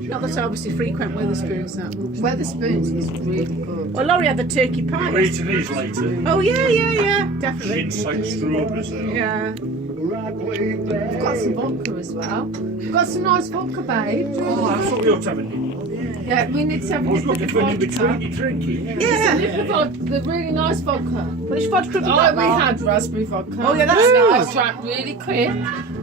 Not that I obviously frequent Weatherspoons that much. Weatherspoons is really good. Well, Laurie had the turkey pie. We're eating these later. Oh yeah, definitely. Ginseng strawberries there. Yeah. We've got some vodka as well. We've got some nice vodka, babe. Oh, I thought we ought to have a Yeah, we need to have I was a looking for an in-betweeny drinky. Yeah. The really nice vodka. Which vodka have you Oh, got, we Mark? had raspberry vodka. Oh, yeah, that's nice. nice. Drank really quick.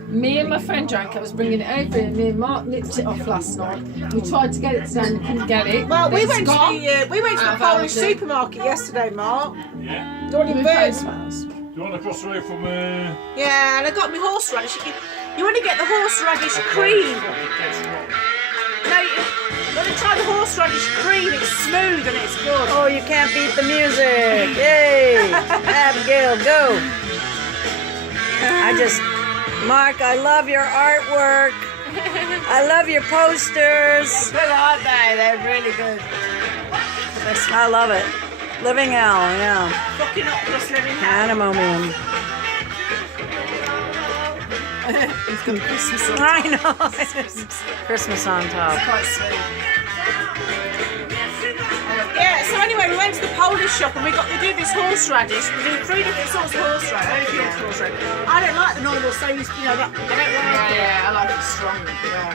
Me and my friend drank it. I was bringing it over, and me and Mark nipped it off last night. We tried to get it today and couldn't get it. Well, we It's went to gone. the Out of Polish Aldi. supermarket yesterday, Mark. Yeah. Don't With burn. face masks. Do you want to cross the way from... Yeah, and I got my horseradish. You want to get the horseradish cream. No, you want to try the horseradish cream. It's smooth and it's good. Oh, you can't beat the music. Yay! Abigail, go. Mark, I love your artwork. I love your posters. Good, aren't they? They're really good. I love it. Living hell, yeah. Fucking up just living hell. Animal He's got Christmas on. I know. Christmas on top. Quite sweet. Yeah, so anyway, we went to the Polish shop and they do this horseradish. We do 3 different sorts of horseradish. Only 3 different horseradish. I don't like the normal, so I don't like it. Yeah, I like it strong. Yeah.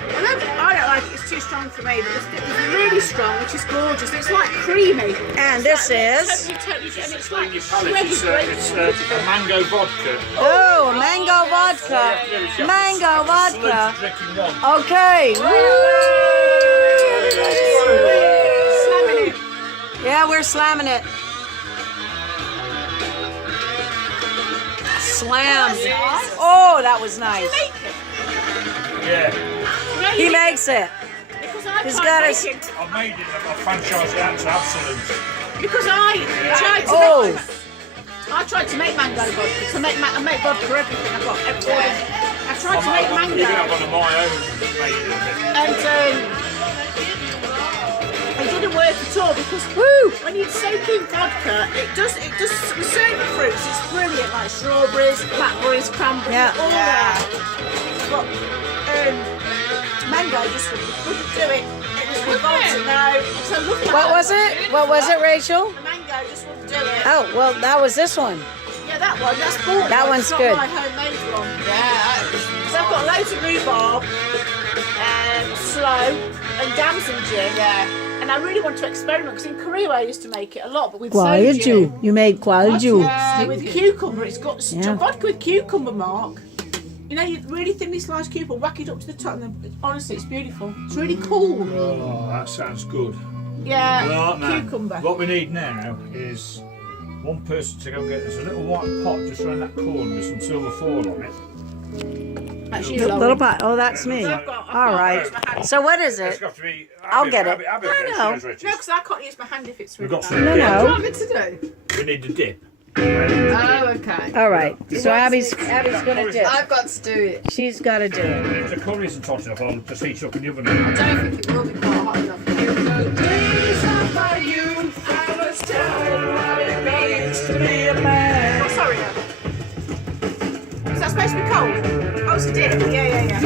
I don't like it, it's too strong for me, but it's really strong, which is gorgeous. It's like creamy. And this is... Totally, and it's like It's shredded a mango vodka. Oh, mango vodka. Mango vodka. Drinking one. Okay. slamming it. Yeah, we're slamming it. Slam. Oh, that was nice. Make it. Yeah. He makes it. Because I He's tried got his- making- I made it. I franchised it out to Absolute. Because I tried to Oh. make I tried to make mango vodka. So I make vodka everything. I've got everything. I tried to make I've given up mango. one of my own. Made it a bit. And it didn't work at all because when you soak in vodka, it does with certain fruits it's brilliant, like strawberries, blackberries, cranberries, all that. But mango just wouldn't do it. It was revolting. No. So look at What was it? What was it, Rachel? The mango just wouldn't do it. Oh, well, that was this one. Yeah, that one. That's bought. That one. one's It's not good. my homemade one. Yeah. So I've got loads of rhubarb, sloe, and damson gin. Yeah. And I really want to experiment because in Korea I used to make it a lot, but with soju. Gwalju. You made gwalju. Yeah, with cucumber. It's got Yeah. vodka with cucumber, Mark. You know, you really thinly sliced cucumber, whack it up to the top, and then, honestly, it's beautiful. It's really cool. Oh, that sounds good. Yeah, Right, now, cucumber. what we need now is one person to go and get us a little white pot just around that corner with some silver foil on it. That's you, Laurie. Little pot. Oh, that's me. I've got All right. So what is It's it? got to be. I'll get it. I know. No, because I can't use my hand if it's We've really got bad. some. No, What do you no. want me to do? We need the dip. Oh, okay. All right. So Abby's gonna do it. I've got to do it. She's got to do it. If the curry isn't hot enough, I'll just heat it up in the oven. I don't think it will be quite hot enough. Oh, sorry. Is that supposed to be cold? Oh, it's a dip. Yeah.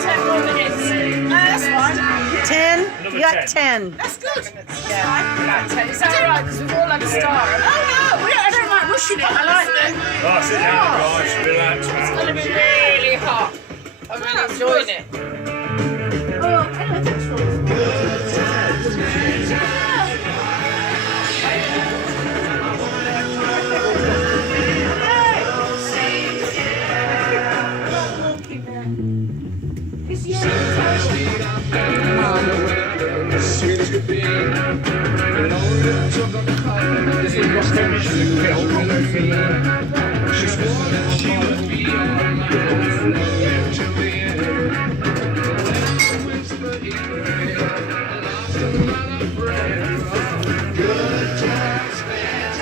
10 more minutes. No, that's fine. 10? You got 10. That's good. That's fine. Is that right? Because we've all had a star. Oh no, I don't like rushing it. I like the. Right, sit down, guys. Relax. It's going to be really hot. I'm really enjoying it. Oh, anyway, thanks for all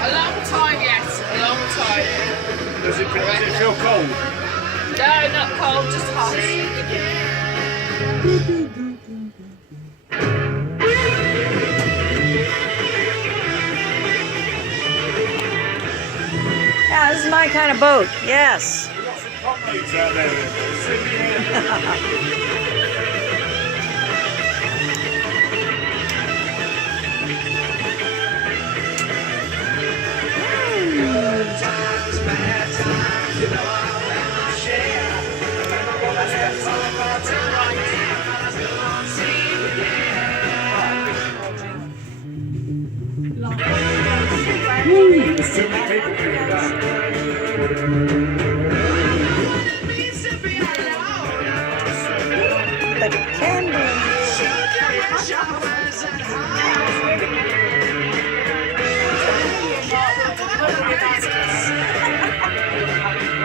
A long time, yes. A long time. Does it feel cold? No, not cold, just hot. Yeah, this is my kind of boat. Yes. We've got some comrades out there. There's too many people doing that. The candle.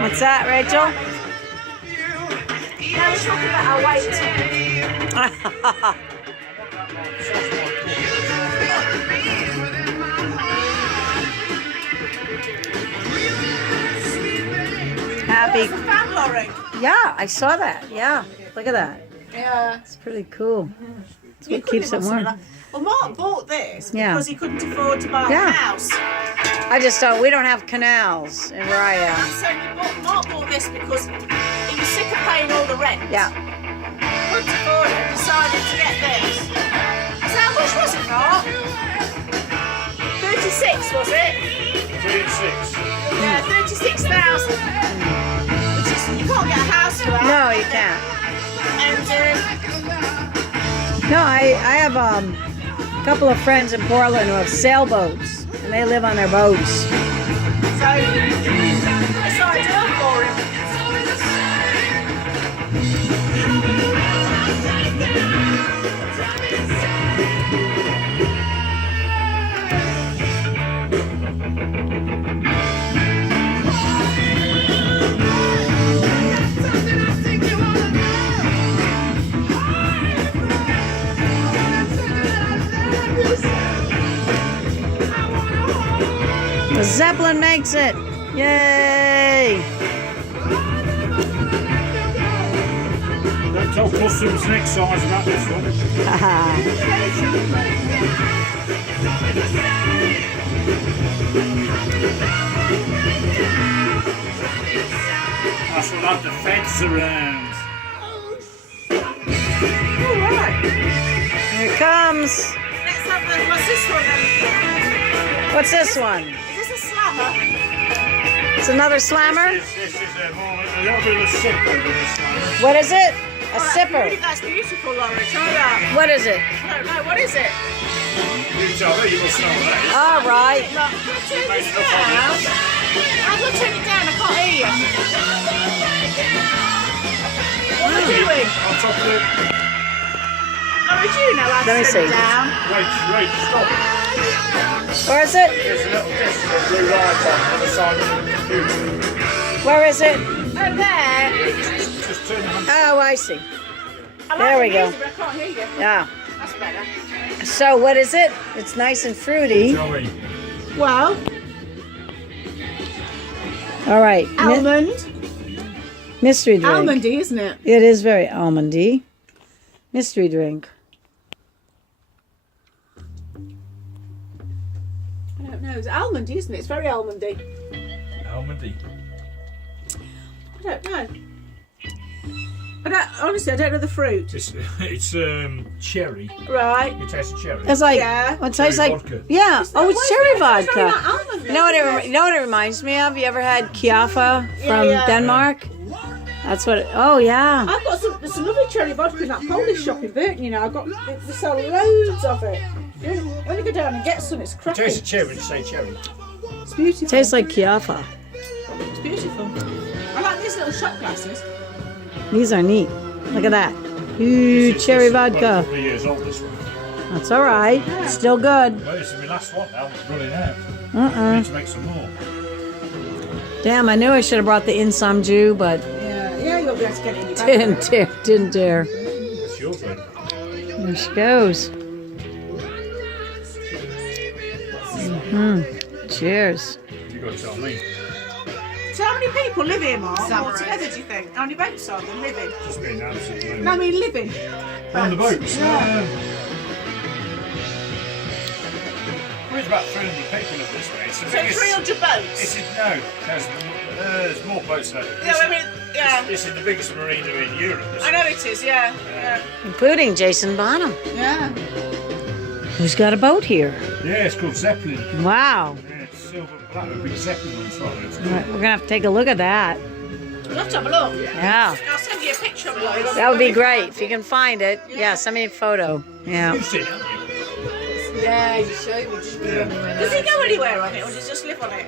What's that, Rachel? No, we're talking about our weight. Happy. That's a fan lorry. Yeah, I saw that. Yeah, look at that. Yeah. It's pretty cool. That's You what couldn't keeps have it something warm. like- Well, Mark bought this Yeah. because he couldn't afford to buy Yeah. a house. I just thought we don't have canals in where I am. I'm saying Mark bought this because he was sick of paying all the rent. Yeah. Couldn't afford it and decided to get this. So how much was it, Mark? 36, was it? 3 and 6. Yeah, 36,000. Which is, you can't get a house for that. No, you can't. And No, I have a couple of friends in Portland who have sailboats, and they live on their boats. so it's ideal for him. The Zeppelin makes it! Yay! Don't tell customs next size about this one. Haha. That's what I have the fence around. Alright. Here it comes. Let's have the, what's this one then? What's this one? Is this a slammer? It's another slammer? This is a little bit of a sipper than this one. What is it? A Oh, sipper. That's beautiful, Laurie. Try that. What is it? I don't know. What is it? You tell me, you must know what that is. All right. Look, I'm going to turn this down. I'm going to turn it down. I can't hear you. What are you doing? On top of it. Laurie, do you know how to Let me turn see. it down? Wait, stop. Where is it? There's a little disc with blue light on the side of the computer. Where is it? Oh, there. Just turn it on. Oh, I see. I like There we the go. music, but I can't hear you. Yeah. That's better. So what is it? It's nice and fruity. Joey. Well, All right. almond. Mystery drink. Almondy, isn't it? It is very almondy. Mystery drink. I don't know. It's almondy, isn't it? It's very almondy. Almondy. I don't know. Honestly, I don't know the fruit. It's cherry. Right. It tastes cherry. It's like, Yeah. well, it tastes Cherry like, vodka. yeah. Oh, it's cherry It's very vodka. like almond. You know what it reminds me of? You ever had Kiafa from yeah. Denmark? That's what. Oh yeah. I've got some lovely cherry vodka in that Polish shop in Burton, you know. They sell loads of it. You only go down and get some, it's It cracking. tastes cherry, say cherry. It's beautiful. Tastes like Kiafa. It's beautiful. I like these little shot glasses. These are neat. Look at that. Ooh, cherry This is vodka. a couple of years old, this one. That's all right. Still good. Well, this is my last one now. It's running out. I need to make some more. Damn, I knew I should have brought the Insamju, but Yeah, you'll be able to get it in your bag. didn't dare. It's yours, then. There she goes. Cheers. You got to tell me. So how many people live here, Mark? Altogether, do you think? How many boats are there living? Just being absolutely. No, I mean living. On the boats. Yeah. There's about 300 people live this way. It's the So biggest. 300 boats? It's no. There's There's more boats there. Yeah, I mean, yeah. This is the biggest marina in Europe. I know it is, yeah. Yeah. Including Jason Bonham, Yeah. who's got a boat here. Yeah, it's called Zeppelin. Wow. Yeah, it's silver black with a big Zeppelin on the front. It's All cool. right, we're gonna have to take a look at that. We'll have to have a look. Yeah. I'll send you a picture of it. That would be great if you can find it. Yeah, send me a photo. Yeah. You've seen it, haven't you? Yeah, you showed me, didn't you? when we went Does he out? go anywhere on it, or does he just live on it?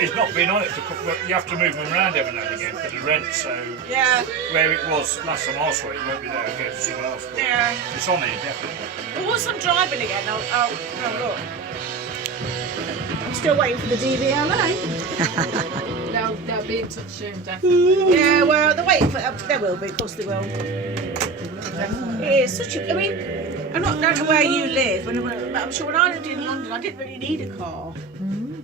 He's not been on it for a couple of, you have to move him around every now and again for the rent, so Yeah. where it was last time I saw it, it won't be there again for someone else. But Yeah. it's on here, definitely. Well, once I'm driving again, I'll have a look. I'm still waiting for the DVLA. They'll be in touch soon, definitely. Yeah, well, they're waiting for. There will be, of course, they will. It's such a. I mean, don't know where you live, but I'm sure when I lived in London, I didn't really need a car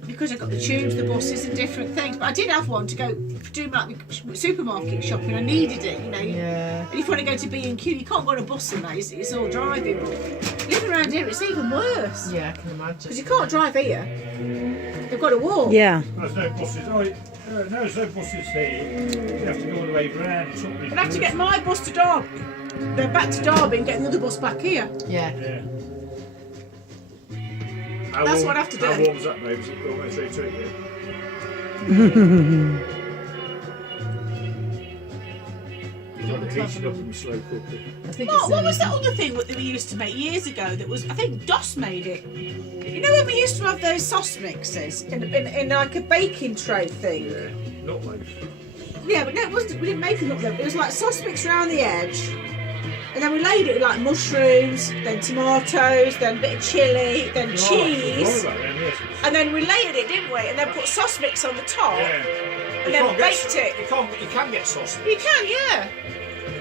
because I got the tubes, the buses, and different things. But I did have one to go do like supermarket shopping. I needed it, you know. Yeah. And if you want to go to B&Q, you can't go on a bus in that. It's all driving. But living around here, it's even worse Yeah, I can imagine. because you can't drive here. They've got to walk. Yeah. There's no buses. Oh, no, there's no buses here. You have to go all the way round. I'd have to get my bus to Derby, then back to Derby and get another bus back here. Yeah. Yeah. That's what I have to do. How warm's that, mate? Is it almost 3 to 8 here? You've got it heated up and slow cooking. I think What was that other thing that we used to make years ago that was, I think DOS made it. You know when we used to have those sauce mixes in like a baking tray thing? Yeah. Not loaf. Yeah, but no, it wasn't, we didn't make it up there. It was like sauce mix around the edge. And then we laid it with like mushrooms, then tomatoes, then a bit of chilli, then cheese. And then we layered it, didn't we? And then put sauce mix on the top. Yeah. And then baked it. You can get sausage. You can, yeah.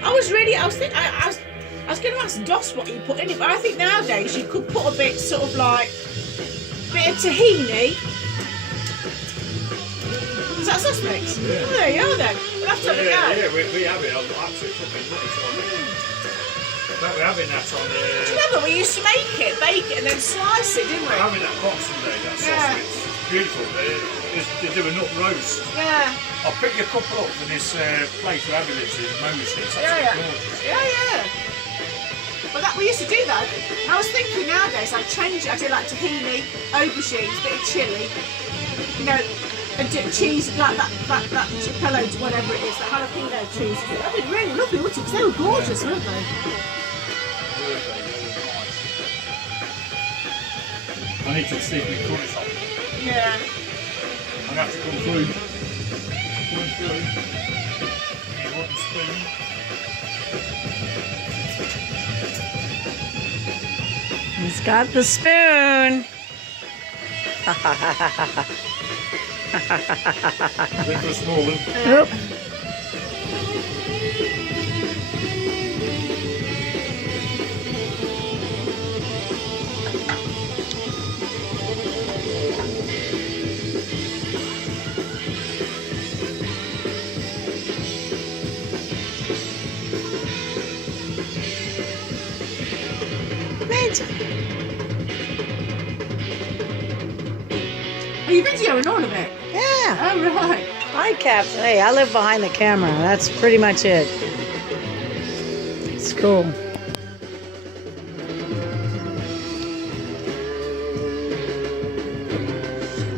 I was thinking, I was going to ask Dos what you put in it, but I think nowadays you could put a bit, sort of like, bit of tahini. Is that sauce mix? Yeah. Oh, there you are then. We'll have to have a go. Yeah, we have it. I'm absolutely fucking nuts on it. But we're having that on Do you remember we used to make it, bake it, and then slice it, didn't we? we're having that Boxing Day, that Yeah. sausage. It's beautiful. They do a nut roast. Yeah. I'll pick you a couple up for this place we're having it in Mosley. It's Yeah, absolutely gorgeous. Yeah. But that we used to do that. I was thinking nowadays I'd change it. I do like tahini, aubergines, bit of chilli, you know, and cheese like that chipotle, whatever it is, the jalapeno cheese. That'd be really lovely, wouldn't it? Because they were gorgeous, weren't they? I need to see if we can cut it off. Yeah. I'm going to have to come through. Come through. Need a wooden spoon. He's got the spoon. Look for a small one. Oop. Are you videoing all of it? Yeah. Oh, right. Hi, Cap. Hey, I live behind the camera. That's pretty much it. It's cool.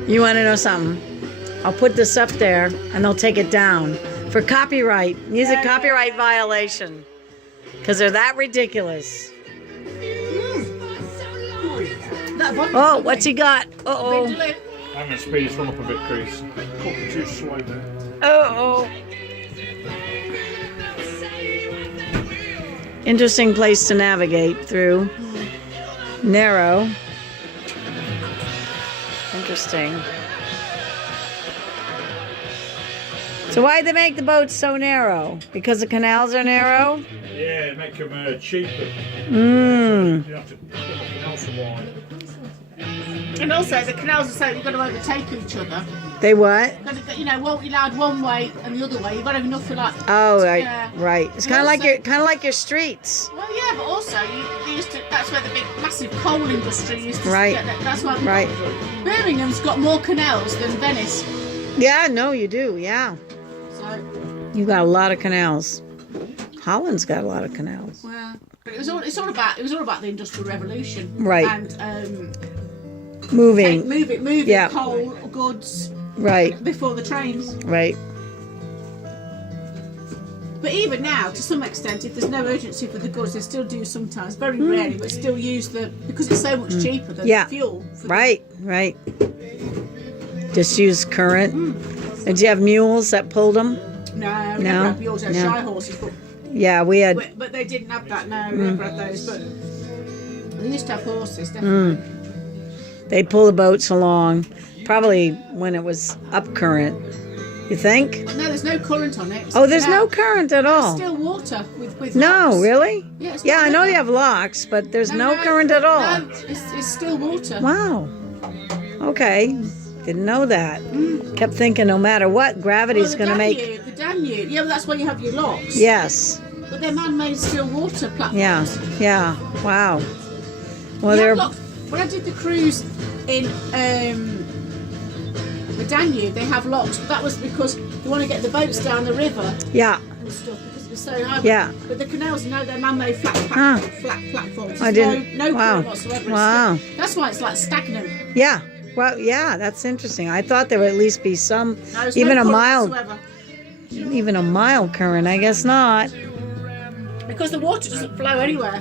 You want to know something? I'll put this up there and they'll take it down for copyright. Music copyright violation. Because they're that ridiculous. Oh, what's he got? Uh-oh. Vindaloo. I'm going to speed this one up a bit, Chris. Cooking too slow there. Uh-oh. Interesting place to navigate through. Narrow. Interesting. So why'd they make the boats so narrow? Because the canals are narrow? Yeah, make them cheaper. Mmm. You have to put the canals wide. And also, the canals are so you've got to overtake each other. They what? You know, won't be allowed one way and the other way. You've got to have enough for like. Oh, right, Yeah. right. It's And kind of like also- your streets. Well, yeah, but also you used to. That's where the big, massive coal industry used to. Right. That's why. Right. Birmingham's got more canals than Venice. Yeah, no, you do. Yeah. So, You got a lot of canals. Holland's got a lot of canals. well, but it was all about the Industrial Revolution, Right. And Moving. moving Yeah. coal, goods Right, before the trains. right. But even now, to some extent, if there's no urgency for the goods, they still do sometimes, very rarely, but still use because it's so much cheaper than Yeah. fuel. For Right, right. Just use current. Did you have mules that pulled them? No, we never had mules, had no. shy horses, Yeah, we had. but they didn't have that. No, we never had those. But they used to have horses, definitely. They'd pull the boats along, probably when it was up current. You think? No, there's no current on it. Oh, there's no current at There's all. still water with No, locks. really? Yeah, it's Yeah, not I know river. they have locks, but there's no current at all. No, it's still water. Wow. Okay. Didn't know that. Kept thinking no matter what, gravity's Well, going to make. The Danube. Yeah, well, that's why you have your locks. Yes. But they're man-made still water platforms. Yeah. Yeah. Wow. Well, You they're. have locks. When I did the cruise in the Danube, they have locks, but that was because you want to get the boats down the river Yeah. and stuff because it was so high. Yeah. But the canals, no, they're man-made flat platforms. I There's didn't- No wow. current whatsoever. It's Wow. that's why it's like stagnant. Yeah. Well, yeah, that's interesting. I thought there would at least be some, No, there's even no a current mild, whatsoever. even a mild current. I guess not. Because the water doesn't flow anywhere.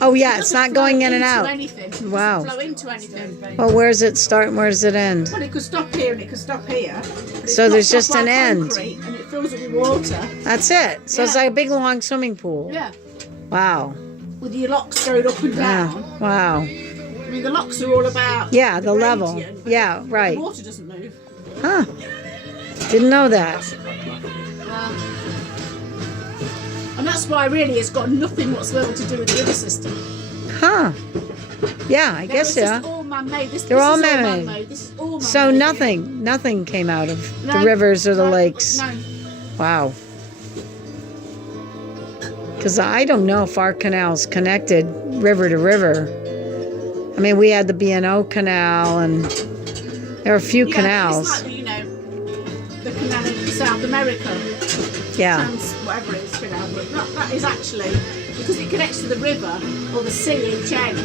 Oh yeah, It it's doesn't not flow going in and into out. Anything. It Wow. doesn't flow into anything. Well, where does it start and where does it end? Well, it could stop here and it could stop here. but it's So there's blocked just off an by end. concrete And it fills up with water. That's it. So it's Yeah. like a big long swimming pool. Yeah. Wow. With your locks going up and Yeah. down. Wow. I mean, the locks are all about Yeah, the level. gradient, but Yeah, right. The water doesn't move. Huh. Didn't know that. And that's why really it's got nothing whatsoever to do with the river system. Huh. Yeah, I guess It's yeah. just all man-made. They're all man-made. This is all man-made. So nothing came out of the No, rivers or the no, lakes. No. Wow. Because I don't know if our canals connected river to river. I mean, we had the B&O Canal, and there are a few Yeah, canals. It's like, the canal in South America. Yeah. Whatever it is, but that is actually, because it connects to the river or the sea each end,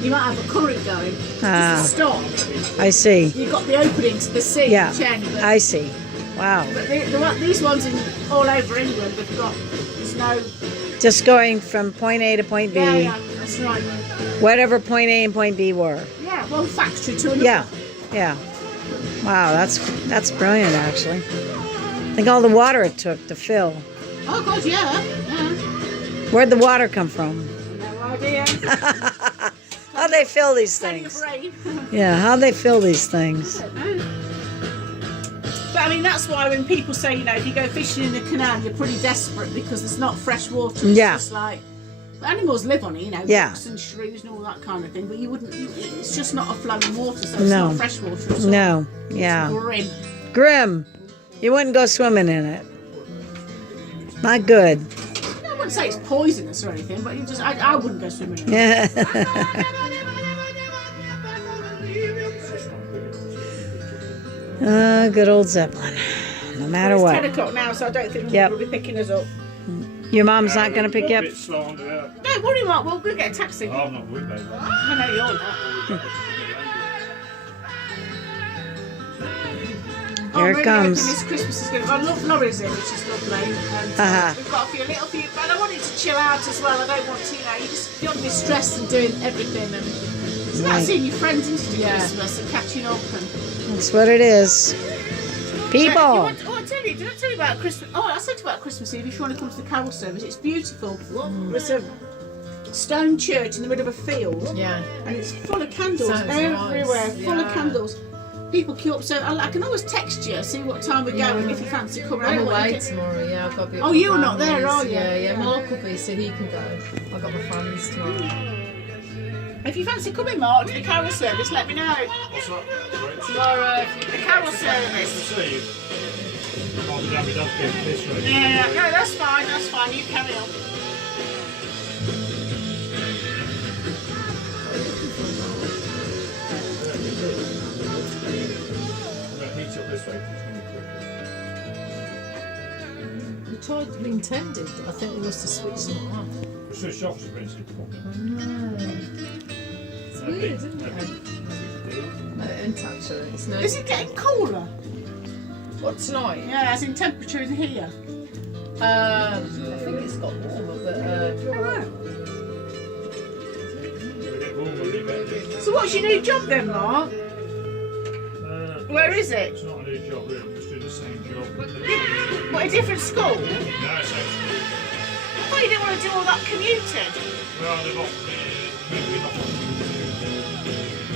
you might have a current going. Ah. Just to stop. I see. You've got the opening to the sea Yeah, each end. But, I see. Wow. but these ones all over England, they've got, there's no... Just going from point A to point B, Yeah, that's right. whatever point A and point B were. Yeah, one factory to another. Yeah, yeah. Wow, that's brilliant, actually. Think all the water it took to fill. Oh, God, yeah. Where'd the water come from? No idea. How'd they fill these Plenty of things? rain. Yeah, how'd they fill these things? But I mean, that's why when people say, if you go fishing in the canal, you're pretty desperate because there's not fresh water. It's Yeah. just like, animals live on it, Yeah. ducks and shrews and all that kind of thing, but you wouldn't, it's just not a flowing water, so it's No. not fresh water at all. No, yeah. Grim. Grim. You wouldn't go swimming in it. Not good. I wouldn't say it's poisonous or anything, but I wouldn't go swimming in it. Good old Zeppelin. No matter It's what. 10 o'clock now, so I don't think Yep. we'll be picking us up. Your mom's not going to pick you up? A bit slow on the way. Don't worry, Mark, we'll go get a taxi. Oh, I'm not worried about that. I know you're not. Here it really comes. hoping This Christmas is good. I love Laurie's here, which is lovely. And Uh-huh. we've got a little few, but I wanted to chill out as well. I don't want to, you don't be stressed and doing everything. And it's about Right. seeing your friends into Yeah. Christmas and catching up. And That's what it is. People. I tell you, did I tell you about Christmas? Oh, I said to you about Christmas Eve. If you want to come to the carol service, it's beautiful. It's a stone church in the middle of a field. Yeah. And it's full of candles Sounds everywhere, nice, full of yeah. candles. People queue up, so I can always text you, see what time we're going if you fancy coming. I I'm don't want you away to- tomorrow, yeah. I've got to be Oh, with my you're not there, families. are you? Yeah, Yeah. Mark will be, so he can go. I've got my families tomorrow. If you fancy coming, Mark, to the carol service, let me know. What's that? Tomorrow, the carol Nice service. to see you. I'll be down with Dad getting this ready. Yeah, no, that's fine, you carry on. I'm going to heat up this way. really intended. I think they must have switched them off. Switch off has been simple. It's weird, isn't it? No, it isn't actually. It's no. Is it getting cooler? What, tonight? Yeah, as in temperature in here. I think it's got warmer, but So what's your new job then, Mark? Where is it? It's not a new job, really. I'm just doing the same job. What, a different school? No, same school. I thought you didn't want to do all that commuting. Well, they've offered me moving off.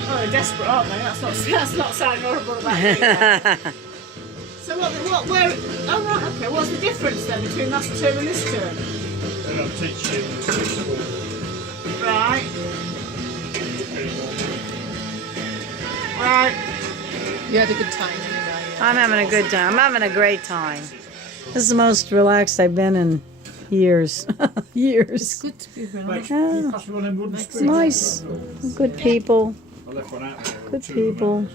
Oh, they're desperate, aren't they? That's not sounding horrible about you. So where? Oh right, okay. What's the difference then between last term and this term? And I'm teaching in the same school. Right. Right. you had a good time anyway. I'm having a good time. I'm having a great time. This is the most relaxed I've been in years. It's Years. good to be Like, relaxed. Yeah. pass me one of them wooden Makes spoons. Nice. Good people. I left one out there. Good Two of them people. out.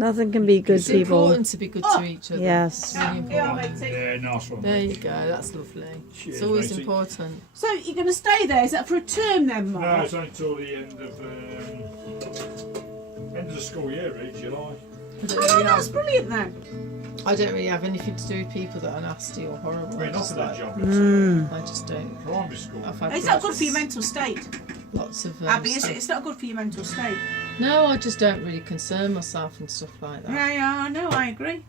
Nothing can beat good It's people. important to be good to each other. Yes. It's really important. Yeah, nice one. There you go, that's lovely. Cheers, It's always matey. important. So you're going to stay there? Is that for a term then, No, Mark? it's only till the end of the school year, really, July. Oh, that's brilliant then. I don't really have anything to do with people that are nasty or horrible. I mean, I not just, for that like, job, Mm. I just don't. primary school. I've had It's not good lots- for your mental state, Lots of. Abby, is it? It's not good for your mental state. No, I just don't really concern myself and stuff like that. Yeah, I know, I agree.